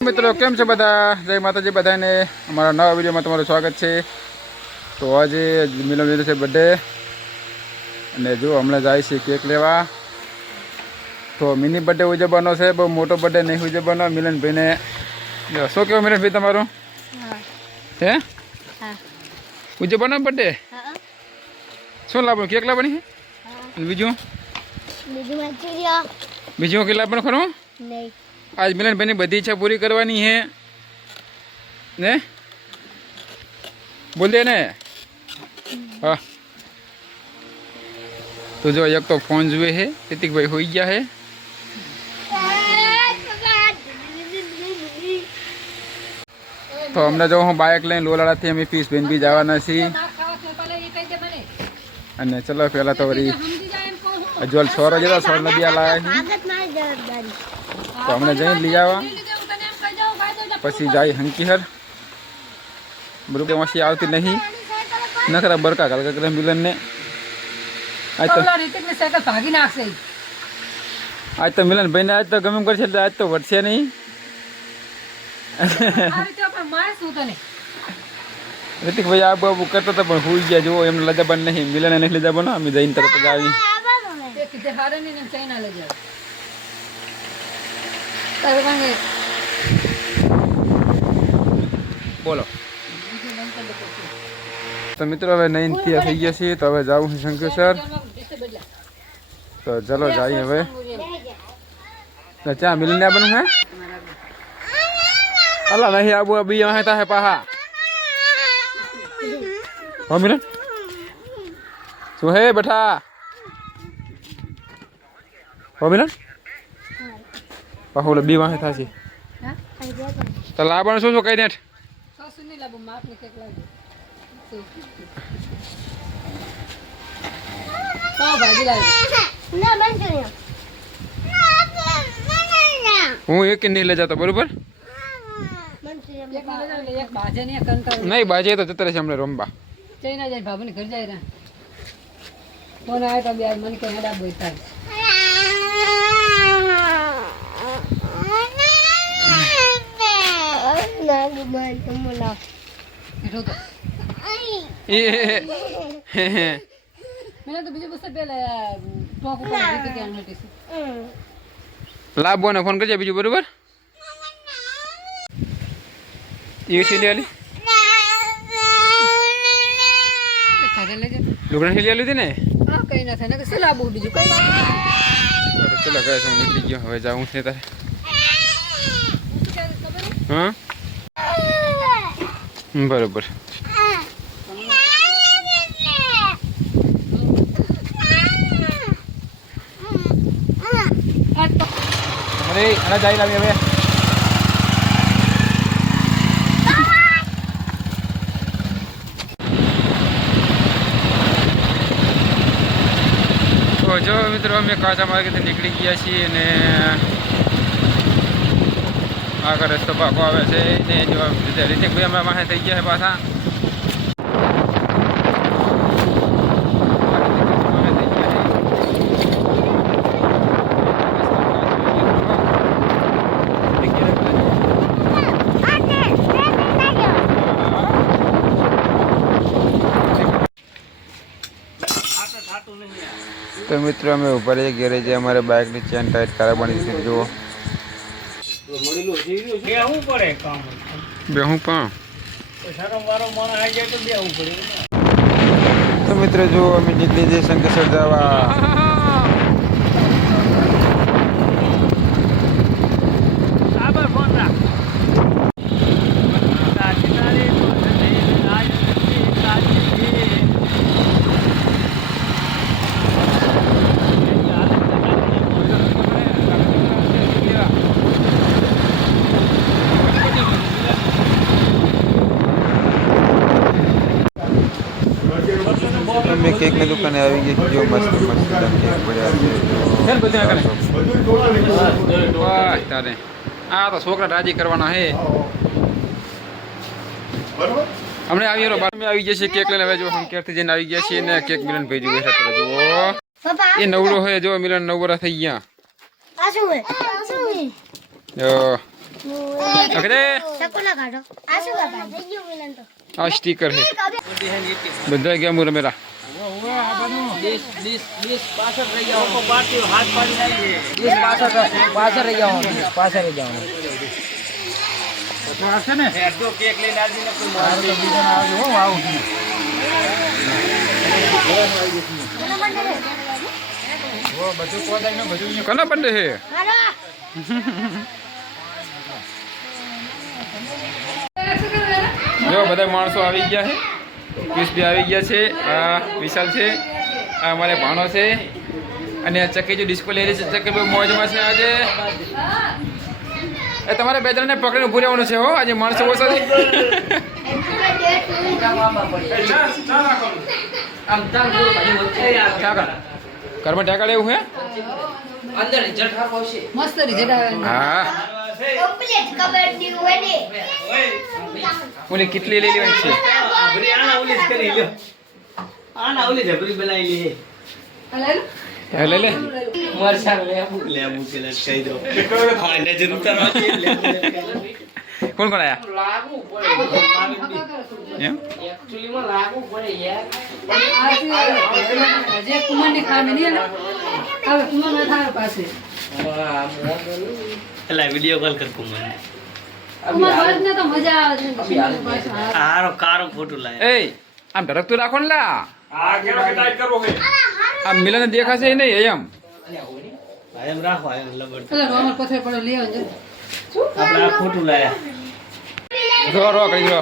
મિત્રો કેમ છે બધા? જય માતાજી બધાને. અમારા નવા વિડીયોમાં તમારું સ્વાગત છે. તો આજે મિલન લીધો છે બર્થડે અને જો હમણાં જાય છે કેક લેવા. તો મિની બર્થડે ઉજવવાનો છે, બહુ મોટો બર્થડે નહીં ઉજવવાનો. મિલનભાઈને શું કહેવું મિલનભાઈ તમારું? હે ઉજવવાનો બર્થડે? શું લાવવાનું? કેક લાવવાની છે અને બીજું કેક લાવવાનું ખરું? આજ મિલનભાઈની બધી ઈચ્છા પૂરી કરવાની છે ને? બોલ દે ને. હા તો જો એક તો ફોન જુએ છે, રિતિકભાઈ હોઈ ગયા છે. તો અમને જો હું બાઇક લઈને લોલાડાથી અમે પીસબેન બી જવાના છીએ. અને ચલો પહેલાં તો વળી અજવલ છોરો જતા છોર નદી લાવ્યા છે, તો અમને જઈને લઈ આવવા પછી જાય હંકીહર. બરોબર ઓછી આવતી નહીં નખરા બરકા કાલ મિલનને આજ તો મિલનભાઈને આજ તો ગમે કરશે એટલે આજ તો વટશે નહીં. રિતિકભાઈ આબુ આબુ કરતા હતા પણ હોઈ ગયા. જુઓ એમને લજા બન નહીં, મિલને નહીં લજા બનો. અમે જઈને તરત જ આવી. બોલો તો મિત્રો હવે 9 થઈ ગયા છીએ, તો હવે જવું છે શંકરેશ્વર. તો ચલો જઈએ હવે. તો ચા મિલને આવવાનું હે? અલા નહીં આબુ બી હતા હે પાહા. હો મિલન શું હે બેઠા? હો મિલન પાહુલ બી વાહે થાશે. તો લાવવાનું શું શું કઈ દેઠ? હું એક નહીં લઈ જતો બરોબર. નહીં બાજે તો જતા રહેશે હમણાં રમવા. લાભો ને ફોન કરજે બીજું બરોબર. લુગડા ઠેલી લીધી ને? કઈ ના થાય શું લાવવું બીજું કઈ. ચલો કહે હું નીકળી ગયો, હવે જાઉં છે તારે. હા બરોબર. અરે જાય લાવી હવે. તો જો મિત્રો અમે કાચા માર્ગેથી નીકળી ગયા છીએ અને આગળ રસ્તો પાકો આવે છે ને જો રિતિકભાઈ અમે વાહે થઈ ગયા છે પાછા. તો મિત્રો અમે ઉભા રહીએ ગેરેજ. અમારે બાઇકની ચેન ટાઈટ કરાવવાની છે. જુઓ બેહું પણ. તો મિત્રો જુઓ અમે નીકળી જઈએ શંકરેશ્વર જવા. અમે કેકની દુકાને આવી ગઈ. જો મસ્ત મસ્ત કેક પડ્યા છે. આ તો છોકરા રાજી કરવાના હે. હમણાં આવી આવી જશે કેક લઈને. હવે જો હમ ક્યારથી જઈને આવી ગયા છીએ ને કેક મિલન ભાઈ જુએ છે. જુઓ એ નવરો હોય. જો મિલન નવરા થઈ ગયા. અરે આ સ્ટીકર છે બધા ગયા હું રમેલા કના બંને છે જો બધા માણસો આવી ગયા છે ક્રિસ્પી આવી ગયા છે આ વિશાલ છે આ અમારે ભાણો છે અને ચક્કી જો ડિસ્કો લઈ રહી છે ચક્કી બહુ મોજમાં છે આજે એ તમારે બે જણને પકડીને ઊભું રહેવાનું છે હો આજે માણસો ઓછા છે ઘરમાં ટેકાડે એવું હે અંદર રિઝલ્ટ આવશે મસ્ત રિઝલ્ટ આવે હા કમ્પ્લીટ કબડ્ડી હોય ને ઓલી કેટલી લઈ લેવાની છે આના ઓલી જ કરી લ્યો આના ઓલી જબરી બનાવી લે હે લે લે મરસા લેબુ કે લટકાઈ દો હા નજર ઉતારવા છે લેબુ કોણ કોણ આયા લાગુ પડે એમ એક્ચ્યુઅલી માં લાગુ પડે યાર જે કુમારને ખાને નહીં ને હવે કુમાર ના થાય પાસે એલા વિડિયો કોલ કર કુમાર કુમાર બસ ને તો મજા આવે છે આરો કારો ફોટો લાય એ આમ ધડકતું રાખો ને લા આ મિલન દેખાશે નહીં એમ એમ રાખો એમ લબડ એટલે નોર્મલ પથ્થર પડે લઈ આવજો આપણે આ ફોટો લાયા રો રો કરી રો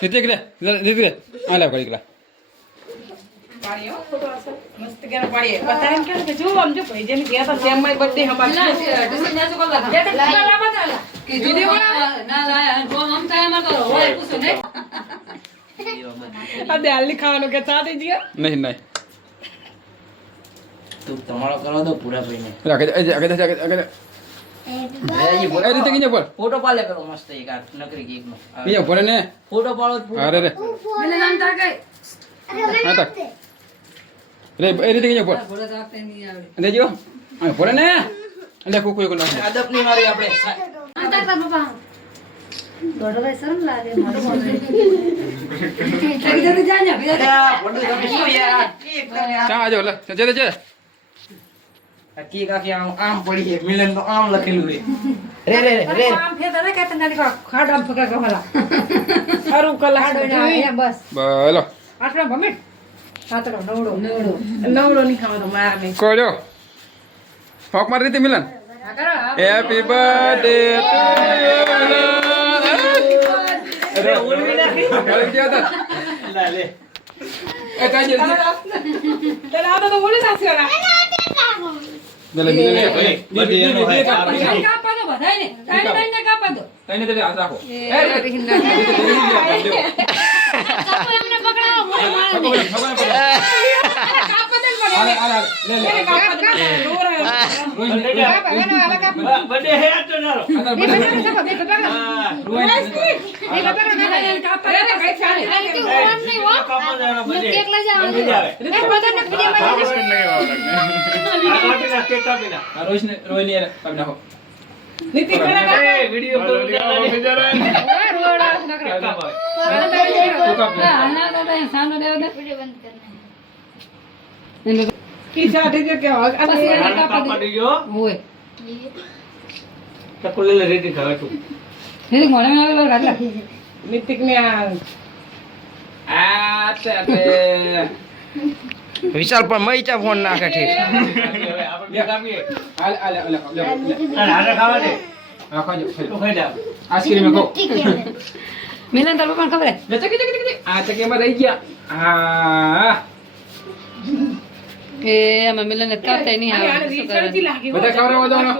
નીતિ કે નીતિ આ લે કરી લા મસ્ત કેનો પાડીએ બતારે કે કે જો આમ જો ભાઈ જેને ગયા હતા same my birthday Hmar design ના તો કલા કે લાવા ચાલા કે વિડિયો ના લાયા જો હમ થાય અમાર તો હોય પૂછો ને આ દાલી ખાવાનું કે ચા દઈ દિયા નહીં નહીં તું તમારો કરો દો પૂરા ભાઈને આગળ આગળ એ રીતે કિંજે પર ફોટો પાલે કરો મસ્ત એક આ નકરી કેક નો કિંજે પર ને ફોટો પાડો અરે રે મને નામ તા કઈ હા તક રે એ રીતે કિંજે પર બોલે તો આપતે નહીં આવડે દેજો આ પર ને એટલે કોકો કોનો આદપ ની મારી આપણે આ તા તા બાપા દોડો ભાઈ શરમ લાગે મારો બોલ જલ્દી જા ને આ ફોટો તમે શું યાર કેક ચા આજો લે જજે જજે આ કેક આખી આમ પડી છે મિલન તો આમ લખેલું રે રે રે રે આમ ફેતા ને કે તને ખાડામ ફકા કમલા સારું કલા બસ બોલો આટલા ભમેટ સાતડો નવડો નવડો નવડો ની ખાવા તો માર ને કોજો ફોક મારી રીતે મિલન હેપી બર્થડે ટુ યુ અરે ઓલવી નાખી ગાળી ગયા હતા લા લે એ કાજે તને આ તો બોલી નાખ્યો ના દલે મિલન બર્થડે એનો હોય કાપા દો બધાય ને તાઈને કાપા દો તઈને તે હાથ રાખો એ હિન્ના કાપો એમને પકડાવો મોરે મારે કાપા દે આલે આલે લે લે બર્થડે હે આ તો નારો કાપો જાનો બર્થડે કેક લઈ જાવ મજા આવે એ બધાને પીડે આ કાપી ના કેક કાપી ના રોજ ને રોય ને કાપી નાખો નીતિ કરા એ વિડિયો કોલ હાલના તો સાનો દેવ દે કી સાથે જે કે કાપા દીજો હોય તો કોલે રેડી ખાવા તું એ મોળે મે આવે ગાટલા નીતિક ને આ તે વિશાલ પણ મઈચા ફોન નાખે ઠીક આપણે કાપીએ આલે આલે આલે હારે ખાવા દે આ ખાજો તો ખાઈ લે આઈસ્ક્રીમ કો મિલન તાર પપ્પાને ખબર હે ચકી ચકી ચકી આ ચકીમાં રહી ગયા હા કે આમાં મિલન ને કાપતા નહીં આને આવે રીસર્ચ લાગી બધા ખવડાવવા દો ને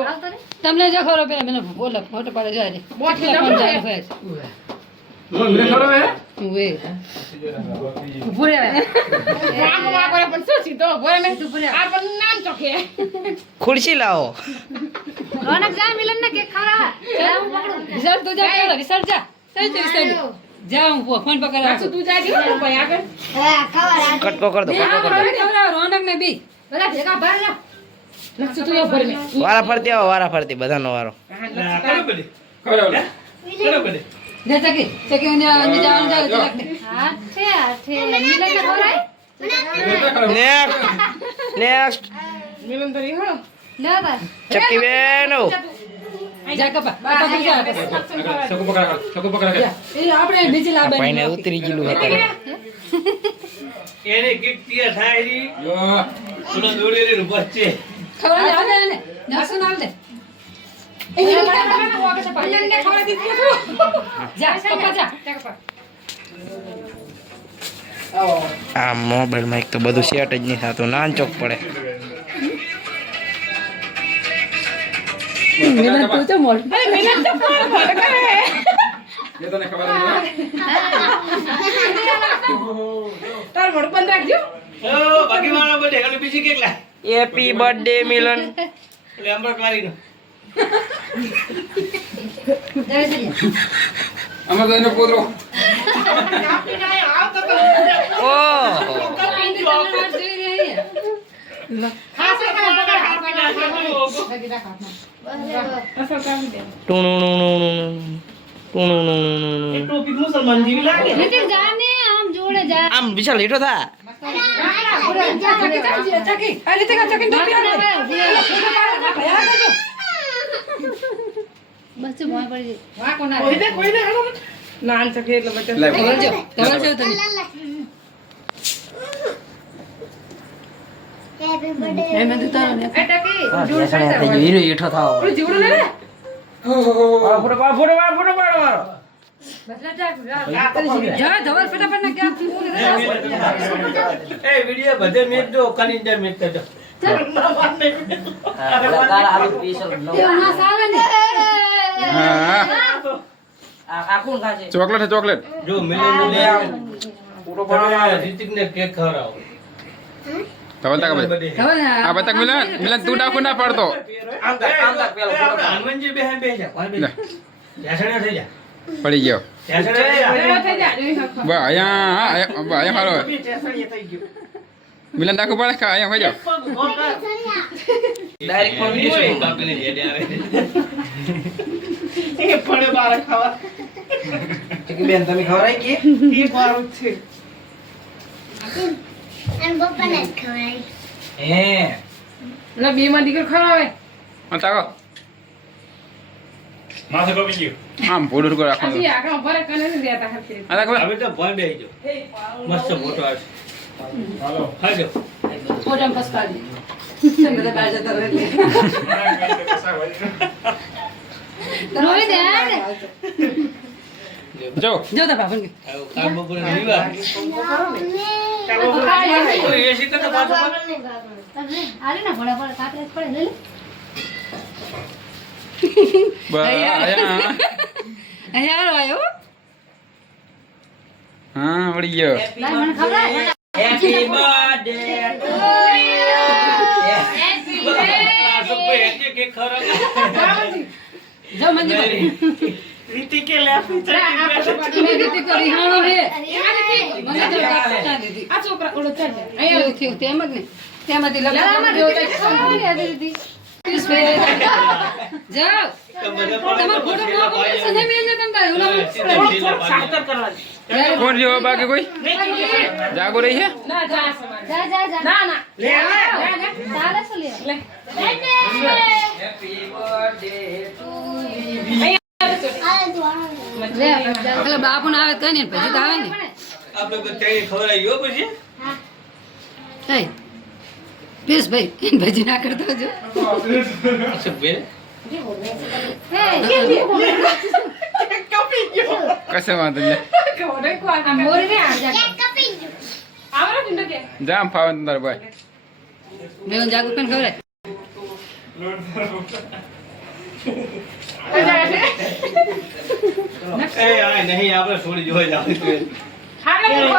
તમને જો ખબર પેલા મને બોલો ફોટો પાડે જાય બોટલી કોણ નંબર જાય હોય મને ખવડાવે વે પૂરે આવે રામ વાગોરે પણ શું સીધો બોલે મે આ પણ નામ ચોખે ખુરશી લાવો રોનક જા મિલન ને કેક ખાવા જા હું પકડું રિઝલ્ટ તો જા પેલા રિઝલ્ટ જા સહી છે રિઝલ્ટ જા હું ફોન પકડ પાછું તું જા દીધો ભાઈ આગળ કટકો કર દો કટકો કર દો રોનક ને બી બધા ભેગા બાર જા નાખશું તું એ ભરી મે વારા ફરતી આવો વારા ફરતી બધાનો વારો ખબર જા ચકી ચકી ને જવાનું જાવ તો લાગને હાથે હાથે મિલન ને ખવરાય નેક્સ્ટ મિલન તો રીહો લે બસ ચક્કી બેનો જા કપા બાપા તું જા સકુ પકડા એ આપણે બીજી લાવે ભાઈને ઉતરી ગયેલું હતા એને કિક તિયા થાય રી યો સુનો દોડેલી રૂપચ્ચે ખબર આવે ને નાસુ નાલ દે જા કપા જા આ મોબાઈલમાં એક તો બધું સેટ જ નહીં થતું નાન ચોક પડે મિલન તું તો મોલ મિલન તો કોણ ફોન કરે એ તને ખબર નથી તાર મોઢું બંધ રાખજો ઓ બાકી વાળા બડે અને બીજી કેટલા હેપી બર્થડે મિલન એટલે અમૃત વાળીનો આમાં તો એનો પોતરો ઓહ અસર કામ દે ટોપી મુસલમાન જેવી લાગે નીતિન જાને આમ જોડે જા આમ વિશાલ હેઠો થા ચકી અરે તે ચકી તો પ્યાર બસ મોય પડી વાહ કોના કોઈ દે હાલો નાન ચકે એટલે બચ્ચા લે ધવલજો તમે હેપી બર્થડે એ મેં તારો ને હીરો હેઠો થાવ જીવડું લે રે ફોટો મારો જા ધવલ ફટાફટ ના ક્યાં તું એ વિડિયો બધે મેચ દો કનિંજા મેચ કરજો ના સાલે ને હા ચોકલેટ છે ચોકલેટ જો મિલન લે આવ પૂરો પાડો રિતિક ને કેક ખવડાવો ધવલ તા ખબર ધવલ આ બતક મિલન તું ડાકુ ના પાડતો હનુમાનજી બેહે બેજા કોઈ લે બે જાસણે થઈ જા પડી ગયો જાસણે થઈ જા થઈ જા જોઈ નાખો બા અહીંયા હાલો મિલન ડાકુ પાડે કા અહીંયા ભાઈ જાઓ ડાયરેક્ટ ફોન ઓય કાપીને જેડે આવે એ પડે બાર ખાવા ચકી બેન તમે ખવરાઈ કે એ બારું છે અને પપ્પાને જ ખવડાય હે એટલે બે માં દીકરો ખરાવે આ તાકો માથે કોપી ગયો આમ પોડું કો રાખો પછી આગળ ભરે કને ને દેતા હશે આ તાકો હવે તો ભય બેહી જો મસ્ત ફોટો આવશે હાલો હાજો ઓડમ પસ્કાડી તમે તો બાજુ તો રહે રોઈ દે જો જો તો બાપન કે કામ બપોરે નીવા કોઈ એસી કરતા પાછો આરે ના ભડા ભડા કાકરે પડે લે બા અહીંયા અહીંયા આવ્યો હા પડી ગયો લાય મને ખવડાય હેપી બર્થડે ટુ આ તો કોઈ એક કેક ખવડાવે જો મંજી રીતિકે લેફી મેં દીધી તો રિહાણો હે મને તો કાકા દીધી આ છોકરા ઓળો ચાલ અહીંયા થયું તેમ જ ને તેમાંથી લગાડવા ખવડાય દીદી જાઓ તમારો ફોટો મોકલો છે ને મેં તમને સાસ્તર કરવા દે કોણ જેવો બાકી કોઈ જાગો રહી છે ના જા જા જા જા ના ના લે તારે શું લે લે હેપી બર્થડે ટુ આલે તું લે એટલે બાપુ ને આવે કઈ ને પછી તો આવે ને આપણે બધાય ખવડાવી ગયો પછી એ પ્લીઝ ભાઈ ભજી ના કરતો જો અક્ષરભાઈ કશે વાંધો નહીં કોડે કો આ મોરી ને આ જા કેક કપી ગયું આવરો તિંડો કે જામ ફાવે તાર ભાઈ મેં જાગુ પેન ખબર એ આ નહીં આપણે છોડી જોઈ જાવ હા લે આજો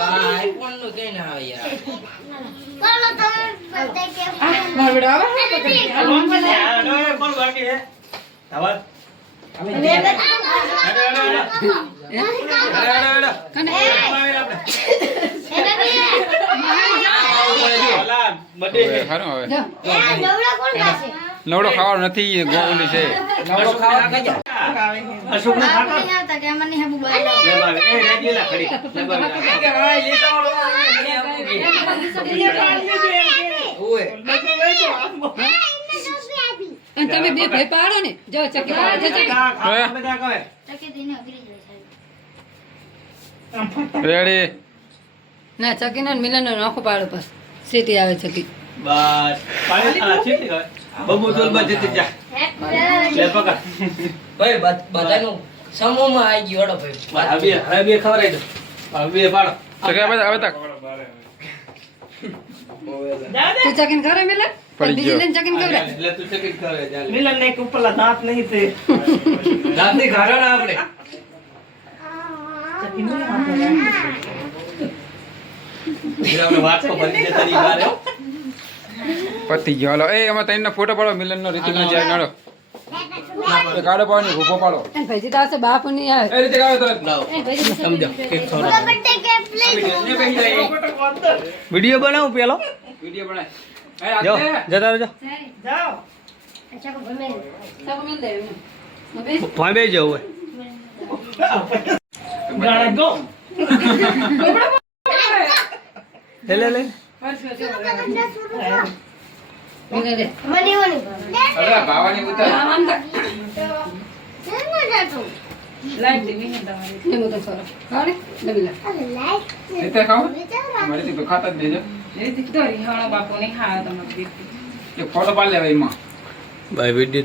આ આઈફોન નું કઈ ના આવે યાર બોલો તમે બધા કે માર બેડો આવે કોણ બાકી હે ધવલ કને આપણે ઓલા બર્થડે છે. સારું હવે જાઓ. નવડો ખાવાનો નથી ગોળી છે નવરો ખાવા ખાઈ જા. અશોકને ખાતો. આપણે નહીં આવતા કે આમાં નહીં આપું બોલાય. લે ભાભી, એ રાજ્યલા ખડી. લે ભાભી. કે ભાઈ લેતા આવડો ઓય અને તમે બે ભાઈ પાડો ને જાઓ ચકી પાડો જજો. ખાવા બધા કહે. ટકે દઈને અઘરી જાય સાહેબ. રેડી ના ચકી ને મિલન આખો પાડો બસ સીટી આવે ચકી. બસ પાણી આ છીટી હવે. બબુ ચોલ બા જતી જા. લે પકડ. ભાઈ બધાનું સમૂહમાં આવી ગયો હડો ભાઈ હવે બે ખવરાઈ દો. હવે પાડો. તો કે હવે તક તું ચકીને કરે મિલન પડી બીજી ગયો. લઈને ચકીને ખવડાવ. એટલે તું ચકી ખવરાઈ જા. મિલન ને ઉપરલા દાંત નહીં તે રાતની ઘારણા આપણે આપણે વાટકો ભરી દે તારી ઘરે હો. પતી ગયો હાલો એ એમાં તઈને ફોટો પાડો મિલનનો રીતિનો જાય નાડો એ કાઢો પાડો ને ઊભો પાડો અને ભાઈજી તો આવશે બાપુ નહીં આવે. એ રીતે કાઢો તરત લાવો. એ ભાઈજી સમજો કેક ખવડાવો. વિડિયો બનાવું પેલો વિડિયો બનાય જો જતા રહેજો. જાઓ અચ્છા કો ભમે. સાબુ મિલ દે એમને. હવે ભાઈ બે જવું ગાડા ગો લે લે લે. મિલ દે. મને ઓની. અરે ભાવાની ઉતાર આમ તો ના જાતું. લાઈટ દેવી હે તમારી ને મોટો છોરો ખાવ ને લે મિલન. રીતે ખાવ મારી થી ખાતા જ દેજો એ દીકતો રિહાણો બાપુ ને ખાવા તમારે એક ફોટો પાડ લેવાય એમાં ભાઈ વિડિયો